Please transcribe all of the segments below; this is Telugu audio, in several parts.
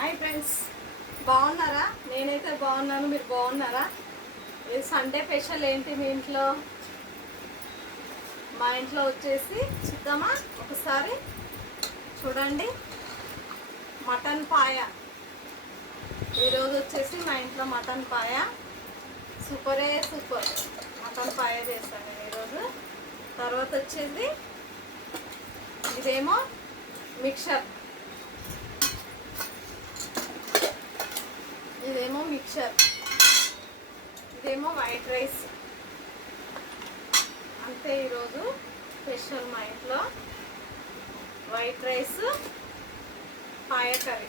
హాయ్ ఫ్రెండ్స్, బాగున్నారా? నేనైతే బాగున్నాను. మీరు బాగున్నారా? ఈ సండే స్పెషల్ ఏంటి మీ ఇంట్లో? మా ఇంట్లో వచ్చేసి చూద్దామా ఒకసారి, చూడండి, మటన్ పాయ. ఈరోజు వచ్చేసి మా ఇంట్లో మటన్ పాయ, సూపర్ మటన్ పాయ చేస్తాను నేను ఈరోజు. తర్వాత వచ్చేసి ఇదేమో మిక్చర్, ఇదేమో వైట్ రైస్. అంతే ఈరోజు స్పెషల్ మా ఇంట్లో వైట్ రైస్, పాయ కర్రీ.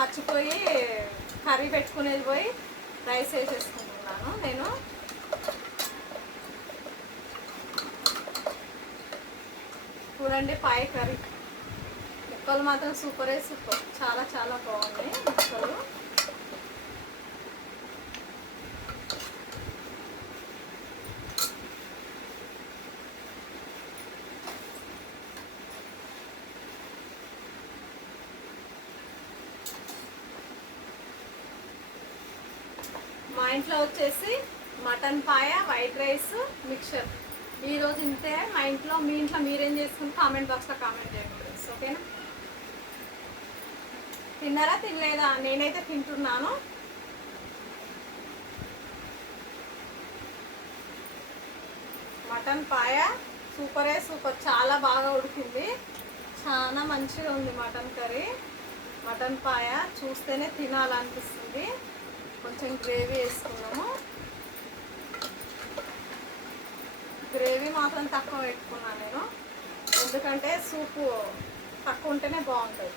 మర్చిపోయి కర్రీ పెట్టుకునేది పోయి రైస్ వేసేసుకుంటున్నాను నేను. చూడండి, పాయ కర్రీ ముక్కలు మాత్రం సూపర్, చాలా చాలా బాగున్నాయి ముక్కలు. మా ఇంట్లో వచ్చేసి మటన్ పాయ, వైట్ రైస్, మిక్చర్. ఈరోజు ఇంతే మా ఇంట్లో. మీ ఇంట్లో మీరేం చేసుకుని కామెంట్ బాక్స్లో కామెంట్ చేయండి ఫ్రెండ్స్, ఓకేనా? తిన్నారా తినలేదా? నేనైతే తింటున్నాను. మటన్ పాయ సూపర్, చాలా బాగా ఉడికింది, చాలా మంచిగా ఉంది మటన్ కర్రీ. మటన్ పాయ చూస్తేనే తినాలనిపిస్తుంది. కొంచెం గ్రేవీ వేసుకున్నాము. గ్రేవీ మాత్రం తక్కువ పెట్టుకున్నాను నేను, ఎందుకంటే సూపు తక్కువ ఉంటేనే బాగుంటుంది.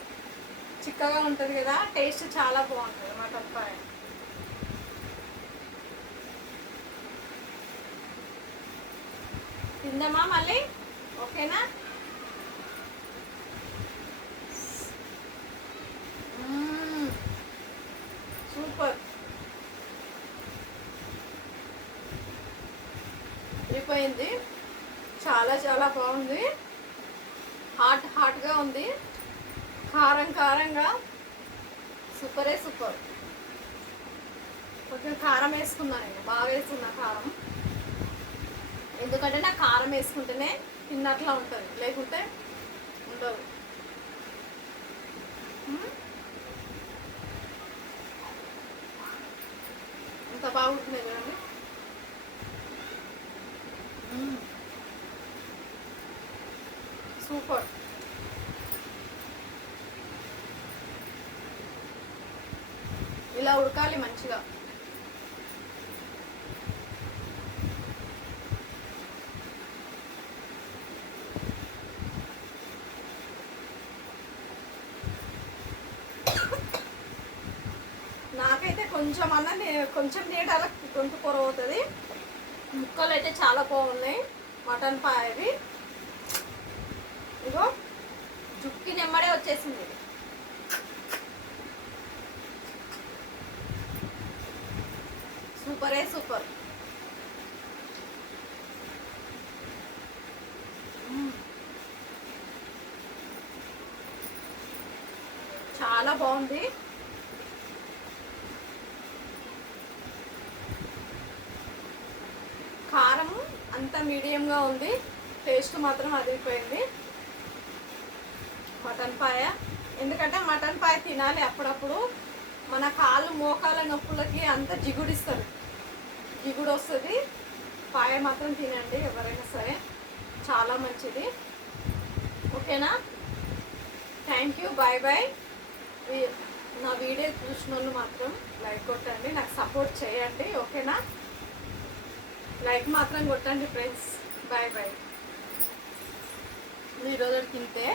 చిక్కగా ఉంటుంది కదా, టేస్ట్ చాలా బాగుంటుంది మటన్ పాయ. తిందామా మళ్ళీ, ఓకేనా? సూపర్ అయిపోయింది, చాలా చాలా బాగుంది. హాట్గా ఉంది, కారంగా, సూపర్. కొంచెం కారం వేసుకున్నాను నేను, బాగా వేసుకున్నా కారం. ఎందుకంటే నాకు కారం వేసుకుంటేనే తిన్నట్లా ఉంటుంది, లేకుంటే ఉండదు. ఎంత బాగుంటుంది చూడండి. సూపర్. ఇలా ఉడకాలి మంచిగా. నాకైతే కొంచెం నీటాల గొంతు పొర అవుతుంది. ముక్కలు అయితే చాలా బాగున్నాయి మటన్ పాయవి. ఇగో జుక్కి నెమ్మడే వచ్చేసింది. సూపర్. చాలా బాగుంది. కారం అంతా మీడియంగా ఉంది, టేస్ట్ మాత్రం అదిరిపోయింది మటన్ పాయ. ఎందుకంటే మటన్ పాయ తినాలి అప్పుడప్పుడు. మన కాళ్ళు మోకాల నొప్పులకి అంతా జిగుడు వస్తుంది. పాయ మాత్రం తినండి ఎవరైనా సరే, చాలా మంచిది, ఓకేనా? Thank you, bye. నా వీడియో చూసిన వాళ్ళు మాత్రం లైక్ కొట్టండి, నాకు సపోర్ట్ చేయండి, ఓకేనా? లైక్ మాత్రం కొట్టండి ఫ్రెండ్స్. బాయ్. ఈరోజు తింటే